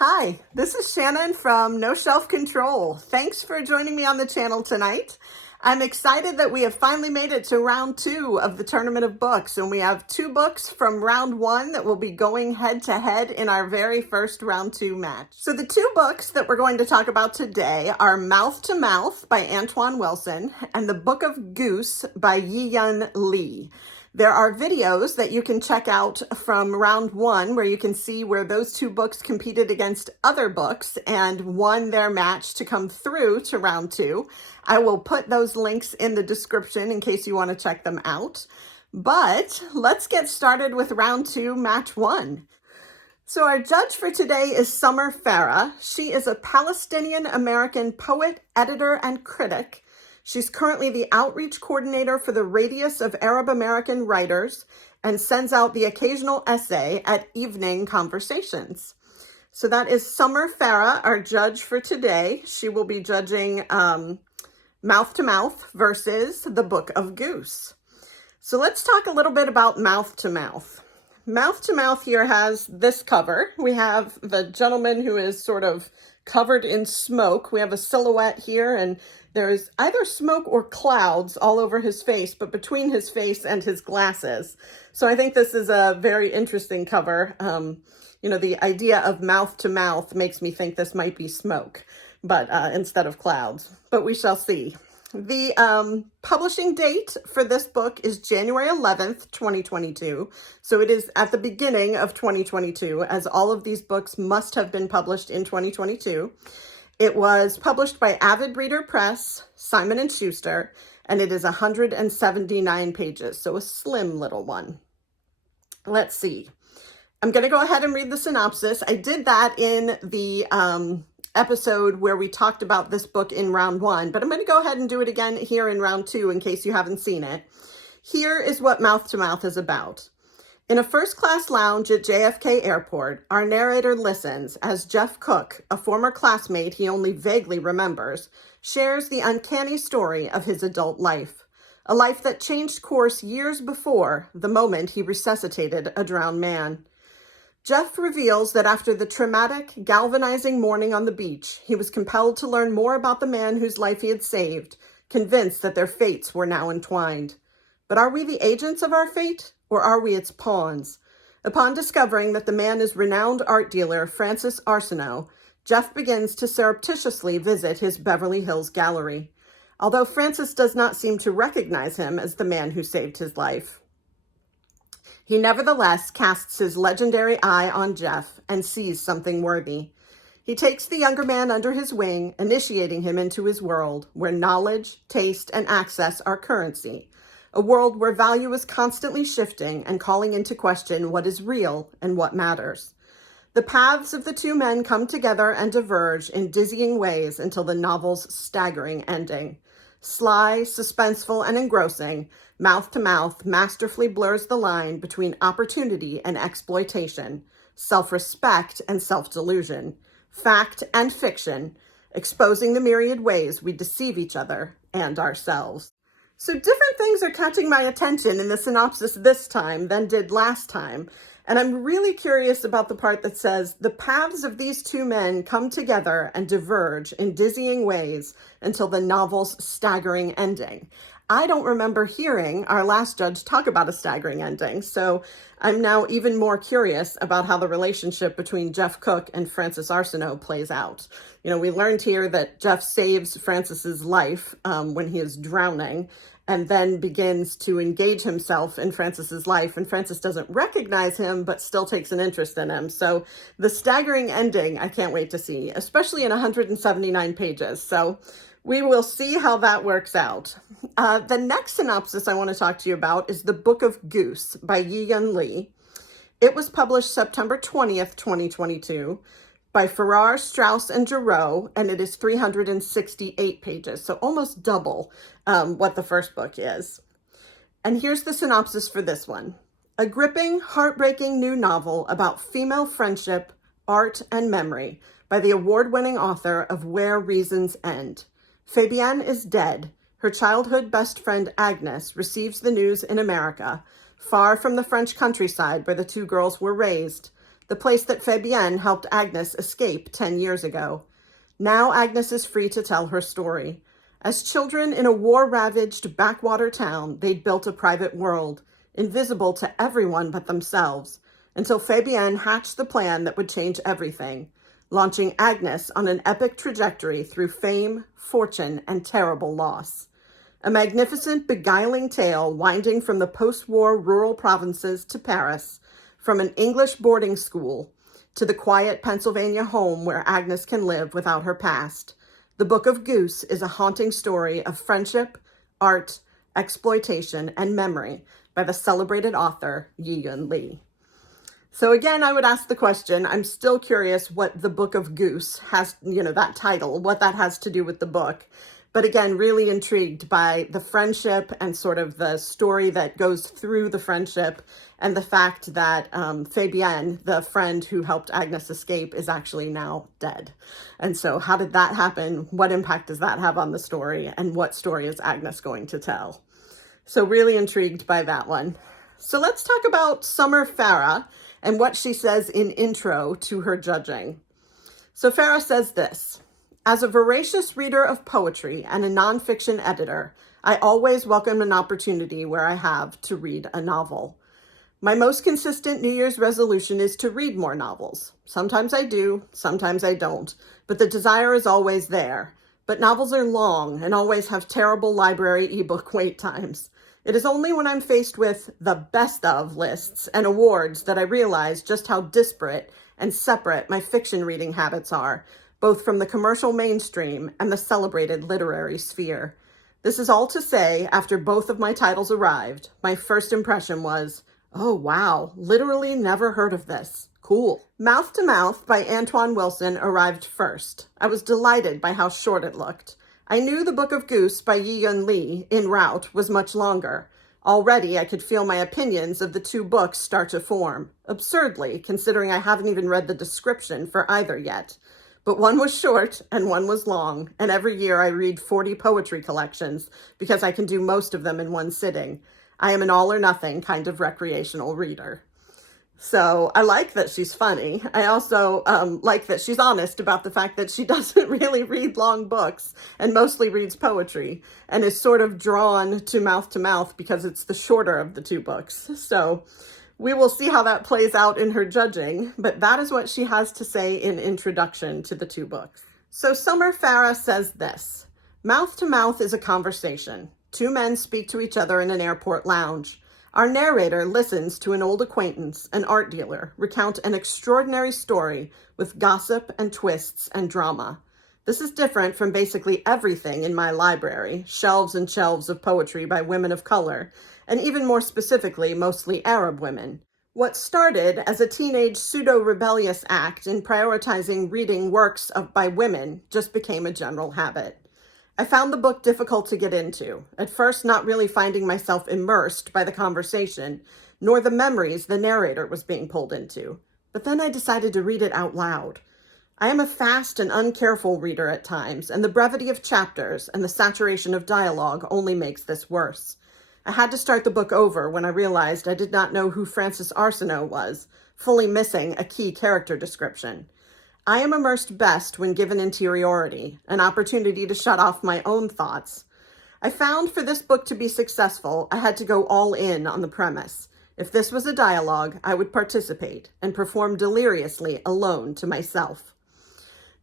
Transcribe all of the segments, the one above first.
Hi, this is Shannon from No Shelf Control. Thanks for joining me on the channel tonight. I'm excited that we have finally made it to round 2 of the Tournament of Books, and we have 2 books from round 1 that will be going head to head in our very first round 2 match. So the 2 books that we're going to talk about today are Mouth to Mouth by Antoine Wilson and the Book of Goose by Yi-Yun Lee. There are videos that you can check out from round 1 where you can see where those 2 books competed against other books and won their match to come through to round 2. I will put those links in the description in case you want to check them out. But let's get started with round 2, match 1. So our judge for today is Summer Farrah. She is a Palestinian-American poet, editor, and critic. She's currently the outreach coordinator for the Radius of Arab American Writers and sends out the occasional essay at evening conversations. So that is Summer Farrah, our judge for today. She will be judging Mouth to Mouth versus the Book of Goose. So let's talk a little bit about Mouth to Mouth. Mouth to Mouth here has this cover. We have the gentleman who is sort of covered in smoke. We have a silhouette here, and there's either smoke or clouds all over his face, but between his face and his glasses. So I think this is a very interesting cover. The idea of mouth to mouth makes me think this might be smoke, but instead of clouds, but we shall see. The publishing date for this book is January 11th, 2022. So it is at the beginning of 2022, as all of these books must have been published in 2022. It was published by Avid Reader Press, Simon & Schuster, and it is 179 pages, so a slim little one. Let's see. I'm going to go ahead and read the synopsis. I did that in the episode where we talked about this book in round 1, but I'm going to go ahead and do it again here in round 2 in case you haven't seen it. Here is what Mouth to Mouth is about. In a first-class lounge at JFK Airport, our narrator listens as Jeff Cook, a former classmate he only vaguely remembers, shares the uncanny story of his adult life, a life that changed course years before the moment he resuscitated a drowned man. Jeff reveals that after the traumatic, galvanizing morning on the beach, he was compelled to learn more about the man whose life he had saved, convinced that their fates were now entwined. But are we the agents of our fate, or are we its pawns? Upon discovering that the man is renowned art dealer Francis Arsenault, Jeff begins to surreptitiously visit his Beverly Hills gallery, although Francis does not seem to recognize him as the man who saved his life. He nevertheless casts his legendary eye on Jeff and sees something worthy. He takes the younger man under his wing, initiating him into his world, where knowledge, taste, and access are currency. A world where value is constantly shifting and calling into question what is real and what matters. The paths of the 2 men come together and diverge in dizzying ways until the novel's staggering ending. Sly, suspenseful, and engrossing, Mouth to Mouth masterfully blurs the line between opportunity and exploitation, self-respect and self-delusion, fact and fiction, exposing the myriad ways we deceive each other and ourselves. So different things are catching my attention in the synopsis this time than did last time. And I'm really curious about the part that says, the paths of these 2 men come together and diverge in dizzying ways until the novel's staggering ending. I don't remember hearing our last judge talk about a staggering ending, so I'm now even more curious about how the relationship between Jeff Cook and Francis Arsenault plays out. We learned here that Jeff saves Francis's life when he is drowning, and then begins to engage himself in Francis's life, and Francis doesn't recognize him, but still takes an interest in him. So the staggering ending, I can't wait to see, especially in 179 pages. So we will see how that works out. The next synopsis I want to talk to you about is The Book of Goose by Yi-Yun Lee. It was published September 20th, 2022 by Farrah, Straus, and Giroux, and it is 368 pages, so almost double what the first book is. And here's the synopsis for this one. A gripping, heartbreaking new novel about female friendship, art, and memory by the award-winning author of Where Reasons End. Fabienne is dead. Her childhood best friend Agnes receives the news in America, far from the French countryside where the 2 girls were raised. the place that Fabienne helped Agnes escape 10 years ago. Now Agnes is free to tell her story. As children in a war-ravaged backwater town, they'd built a private world, invisible to everyone but themselves, until Fabienne hatched the plan that would change everything, launching Agnes on an epic trajectory through fame, fortune, and terrible loss. A magnificent, beguiling tale winding from the post-war rural provinces to Paris, from an English boarding school to the quiet Pennsylvania home where Agnes can live without her past. The Book of Goose is a haunting story of friendship, art, exploitation, and memory by the celebrated author Yi-Yun Lee. So again, I would ask the question, I'm still curious what the Book of Goose has, that title, what that has to do with the book. But again, really intrigued by the friendship and sort of the story that goes through the friendship, and the fact that Fabienne, the friend who helped Agnes escape, is actually now dead. And so how did that happen? What impact does that have on the story? And what story is Agnes going to tell? So really intrigued by that one. So let's talk about Summer Farrah and what she says in intro to her judging. So Farrah says this: "As a voracious reader of poetry and a nonfiction editor, I always welcome an opportunity where I have to read a novel. My most consistent New Year's resolution is to read more novels. Sometimes I do, sometimes I don't, but the desire is always there. But novels are long and always have terrible library ebook wait times. It is only when I'm faced with the best of lists and awards that I realize just how disparate and separate my fiction reading habits are, both from the commercial mainstream and the celebrated literary sphere. This is all to say, after both of my titles arrived, my first impression was, oh wow, literally never heard of this. Cool." Mouth to Mouth by Antoine Wilson arrived first. I was delighted by how short it looked. I knew the Book of Goose by Yi-Yun Lee, en route, was much longer. Already I could feel my opinions of the two books start to form, absurdly, considering I haven't even read the description for either yet. But one was short and one was long, and every year I read 40 poetry collections because I can do most of them in one sitting. I am an all-or-nothing kind of recreational reader. So I like that she's funny. I also like that she's honest about the fact that she doesn't really read long books and mostly reads poetry, and is sort of drawn to Mouth because it's the shorter of the two books. So we will see how that plays out in her judging, but that is what she has to say in introduction to the two books. So Summer Farrah says this: "Mouth to Mouth is a conversation. Two men speak to each other in an airport lounge. Our narrator listens to an old acquaintance, an art dealer, recount an extraordinary story with gossip and twists and drama. This is different from basically everything in my library, shelves and shelves of poetry by women of color, and even more specifically, mostly Arab women. What started as a teenage pseudo-rebellious act in prioritizing reading works by women just became a general habit. I found the book difficult to get into, at first not really finding myself immersed by the conversation, nor the memories the narrator was being pulled into. But then I decided to read it out loud. I am a fast and uncareful reader at times, and the brevity of chapters and the saturation of dialogue only makes this worse. I had to start the book over when I realized I did not know who Frances Arsenault was, fully missing a key character description. I am immersed best when given interiority, an opportunity to shut off my own thoughts. I found for this book to be successful, I had to go all in on the premise. If this was a dialogue, I would participate and perform deliriously alone to myself.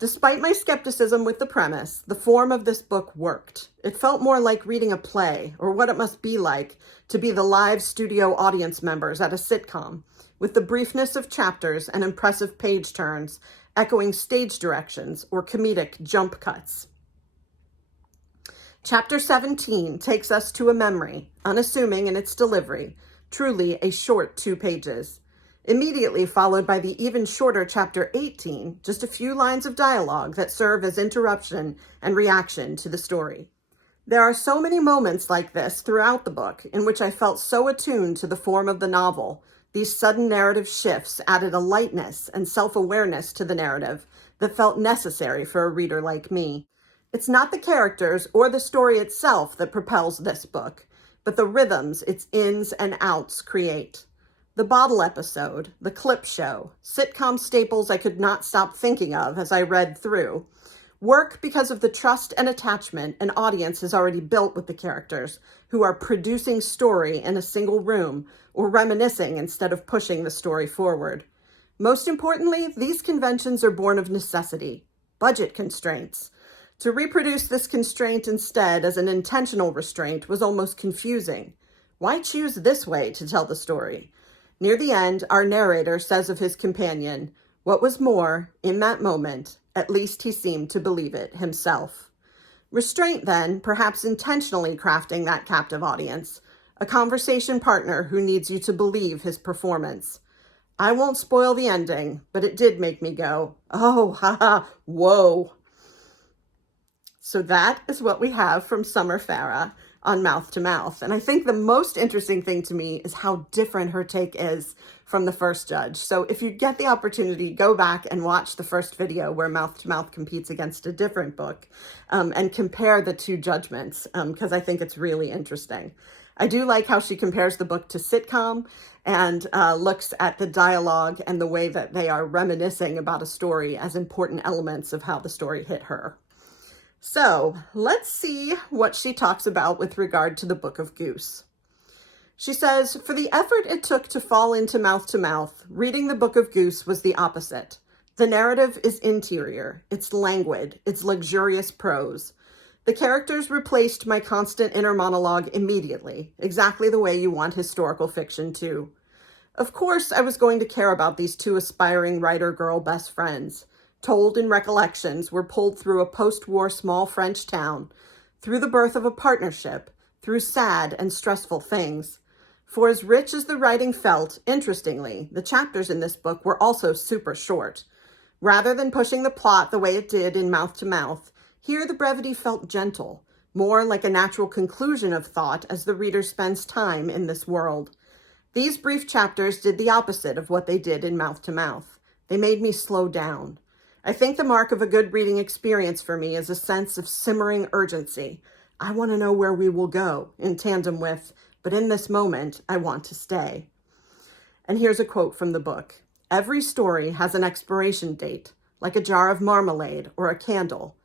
Despite my skepticism with the premise, the form of this book worked. It felt more like reading a play, or what it must be like to be the live studio audience members at a sitcom, with the briefness of chapters and impressive page turns, echoing stage directions or comedic jump cuts. Chapter 17 takes us to a memory, unassuming in its delivery, truly a short 2 pages. Immediately followed by the even shorter Chapter 18, just a few lines of dialogue that serve as interruption and reaction to the story. There are so many moments like this throughout the book in which I felt so attuned to the form of the novel. These sudden narrative shifts added a lightness and self-awareness to the narrative that felt necessary for a reader like me. It's not the characters or the story itself that propels this book, but the rhythms its ins and outs create. The bottle episode, the clip show, sitcom staples I could not stop thinking of as I read through, work because of the trust and attachment an audience has already built with the characters who are producing story in a single room or reminiscing instead of pushing the story forward. Most importantly, these conventions are born of necessity, budget constraints. To reproduce this constraint instead as an intentional restraint was almost confusing. Why choose this way to tell the story? Near the end, our narrator says of his companion, "What was more, in that moment, at least he seemed to believe it himself." Restraint then, perhaps intentionally crafting that captive audience, a conversation partner who needs you to believe his performance. I won't spoil the ending, but it did make me go, oh, haha, whoa. So that is what we have from Summer Farrah on Mouth to Mouth. And I think the most interesting thing to me is how different her take is from the first judge. So if you get the opportunity, go back and watch the first video where Mouth to Mouth competes against a different book and compare the two judgments because I think it's really interesting. I do like how she compares the book to sitcom and looks at the dialogue and the way that they are reminiscing about a story as important elements of how the story hit her. So let's see what she talks about with regard to the Book of Goose. She says, for the effort it took to fall into Mouth to Mouth, reading the Book of Goose was the opposite. The narrative is interior, it's languid, it's luxurious prose. The characters replaced my constant inner monologue immediately, exactly the way you want historical fiction to. Of course, I was going to care about these two aspiring writer-girl best friends. Told in recollections, were pulled through a post-war small French town, through the birth of a partnership, through sad and stressful things. For as rich as the writing felt, interestingly, the chapters in this book were also super short. Rather than pushing the plot the way it did in Mouth to Mouth, here the brevity felt gentle, more like a natural conclusion of thought as the reader spends time in this world. These brief chapters did the opposite of what they did in Mouth to Mouth. They made me slow down. I think the mark of a good reading experience for me is a sense of simmering urgency. I want to know where we will go, in tandem with, but in this moment, I want to stay. And here's a quote from the book. Every story has an expiration date, like a jar of marmalade or a candle.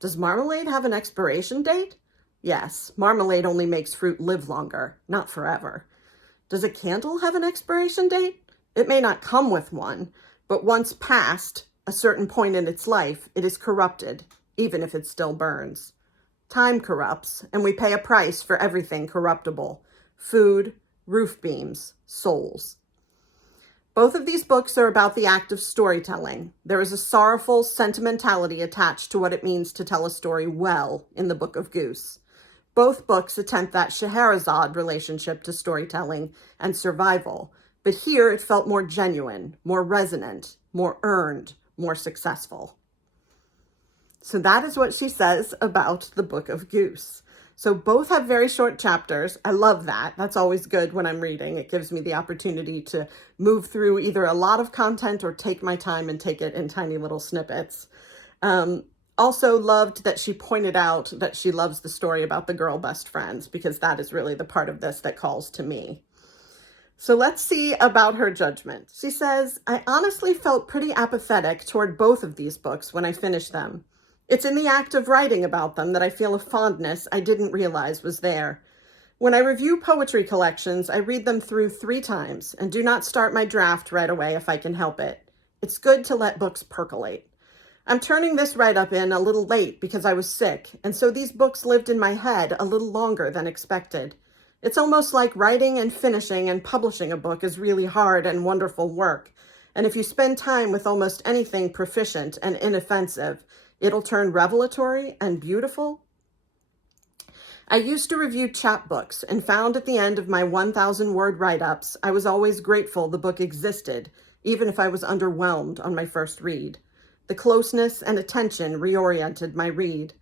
Does marmalade have an expiration date? Yes, marmalade only makes fruit live longer, not forever. Does a candle have an expiration date? It may not come with one, but once past a certain point in its life, it is corrupted, even if it still burns. Time corrupts, and we pay a price for everything corruptible. Food, roof beams, souls. Both of these books are about the act of storytelling. There is a sorrowful sentimentality attached to what it means to tell a story well in the Book of Goose. Both books attempt that Scheherazade relationship to storytelling and survival, but here it felt more genuine, more resonant, more earned, more successful. So that is what she says about the Book of Goose. So both have very short chapters. I love that. That's always good when I'm reading. It gives me the opportunity to move through either a lot of content or take my time and take it in tiny little snippets. Also loved that she pointed out that she loves the story about the girl best friends, because that is really the part of this that calls to me. So let's see about her judgment. She says, I honestly felt pretty apathetic toward both of these books when I finished them. It's in the act of writing about them that I feel a fondness I didn't realize was there. When I review poetry collections, I read them through 3 times and do not start my draft right away if I can help it. It's good to let books percolate. I'm turning this write-up in a little late because I was sick, and so these books lived in my head a little longer than expected. It's almost like writing and finishing and publishing a book is really hard and wonderful work. And if you spend time with almost anything proficient and inoffensive, it'll turn revelatory and beautiful. I used to review chapbooks and found at the end of my 1,000-word write-ups, I was always grateful the book existed, even if I was underwhelmed on my first read. The closeness and attention reoriented my read.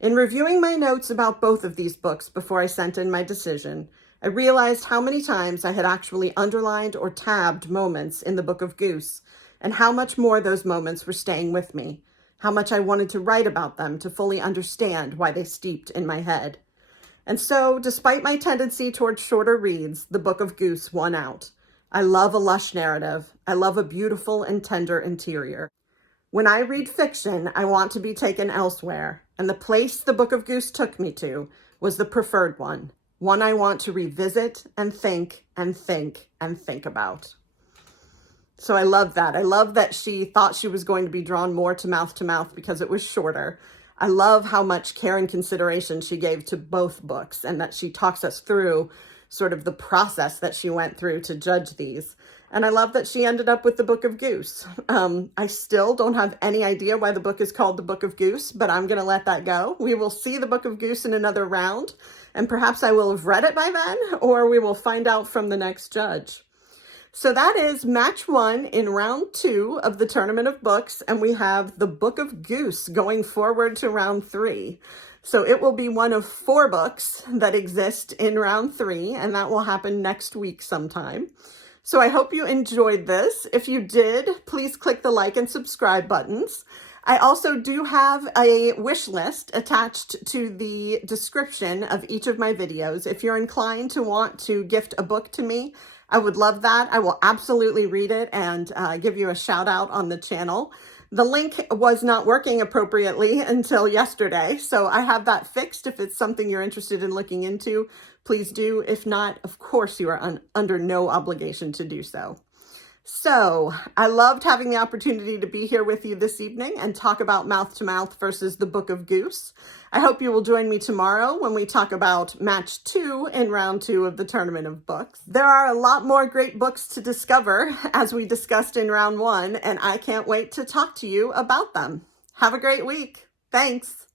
In reviewing my notes about both of these books before I sent in my decision, I realized how many times I had actually underlined or tabbed moments in the Book of Goose, and how much more those moments were staying with me, how much I wanted to write about them to fully understand why they steeped in my head. And so, despite my tendency towards shorter reads, the Book of Goose won out. I love a lush narrative. I love a beautiful and tender interior. When I read fiction, I want to be taken elsewhere, and the place the Book of Goose took me to was the preferred one I want to revisit and think and think and think about. So I love that. I love that she thought she was going to be drawn more to mouth because it was shorter. I love how much care and consideration she gave to both books, and that she talks us through sort of the process that she went through to judge these. And I love that she ended up with the Book of Goose. I still don't have any idea why the book is called the Book of Goose, but I'm going to let that go. We will see the Book of Goose in another round, and perhaps I will have read it by then, or we will find out from the next judge. So that is match 1 in round 2 of the Tournament of Books, and we have the Book of Goose going forward to round 3. So it will be one of 4 books that exist in round 3, and that will happen next week sometime. So I hope you enjoyed this. If you did, please click the like and subscribe buttons. I also do have a wish list attached to the description of each of my videos. If you're inclined to want to gift a book to me, I would love that. I will absolutely read it and give you a shout out on the channel. The link was not working appropriately until yesterday, so I have that fixed. If it's something you're interested in looking into, please do. If not, of course, you are under no obligation to do so. So I loved having the opportunity to be here with you this evening and talk about Mouth to Mouth versus the Book of Goose. I hope you will join me tomorrow when we talk about match 2 in round 2 of the Tournament of Books. There are a lot more great books to discover, as we discussed in round 1, and I can't wait to talk to you about them. Have a great week. Thanks.